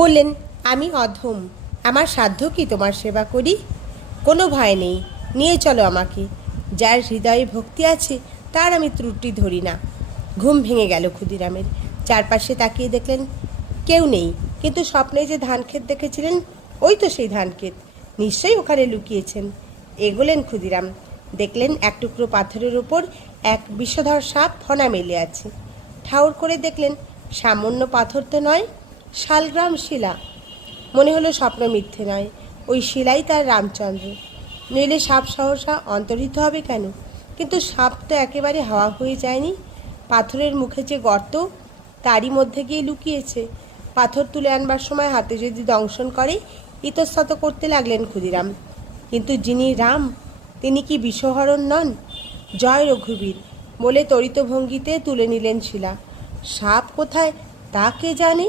বললেন, আমি অধম, আমার সাধ্য কি তোমার সেবা করি? কোনো ভয় নেই, নিয়ে চলো আমাকে। যার হৃদয়ে ভক্তি আছে তার আমি ত্রুটি ধরি না। ঘুম ভেঙে গেল ক্ষুদিরামের। চারপাশে তাকিয়ে দেখলেন কেউ নেই, কিন্তু স্বপ্নে যে ধানক্ষেত দেখেছিলেন ওই তো সেই ধানক্ষেত। নিশ্চয়ই ওখানে লুকিয়েছেন। এগোলেন ক্ষুদিরাম। দেখলেন এক টুকরো পাথরের ওপর এক বিষধর সাপ ফনা মেলে আছে। ঠাউর করে দেখলেন সামান্য পাথর তো নয়, শালগ্রাম শিলা। মনে হলো স্বপ্ন মিথ্যে নয়, ওই শিলাই তার রামচন্দ্র। নইলে সাপ সহসা অন্তর্হিত হবে কেন? কিন্তু সাপ তো একেবারে হাওয়া হয়ে যায়নি। পাথরের মুখে যে গর্ত তারই মধ্যে গিয়ে লুকিয়েছে। পাথর তুলে আনবার সময় হাতে যদি দংশন করে, ইতস্তত করতে লাগলেন ক্ষুদিরাম। কিন্তু যিনি রাম, তিনি কি বিষহরণ নন? জয় রঘুবীর বলে তড়িৎ ভঙ্গিতে তুলে নিলেন শিলা। সাপ কোথায় তা কে জানে?